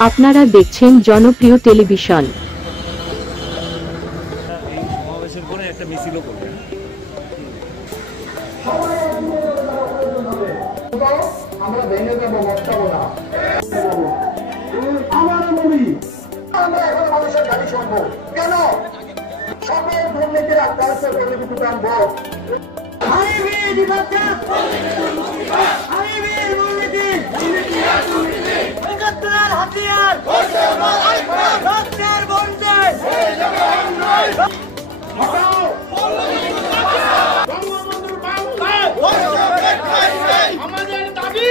আপনারা দেখছেন জনপ্রিয় টেলিভিশন। এই সমাবেশের পরে একটা মিছিলও করবে। আমরা ভেঙে দেবো, বসাবো না। আমার নবী, আমরা এখন মানুষের দাবি শুনবো কেন? সকল দুর্নীতির আক্রান্ত করে কিছু টানবো। আমাদের দাবি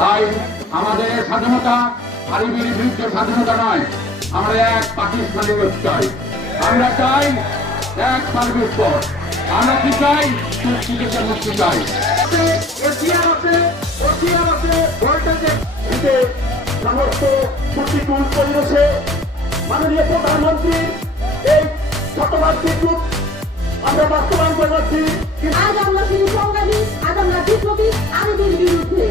তাই আমাদের স্বাধীনতা আরবির বিরুদ্ধে স্বাধীনতা নয়, আমরা এক পাকিস্তানি লোক চাই। আমরা চাই এক সার্ভিস পথ। আমরা কি চাই? মুক্তি চাই। সমস্ত প্রতিকূল পরিবেশে মাননীয় প্রধানমন্ত্রী এই শতভাগ বিদ্যুৎ আমরা বাস্তবায়ন করে যাচ্ছি। আজ আমরা শুধু সংগ্রামী, আজ আমরা বিপ্লবী আরবের বিরুদ্ধে।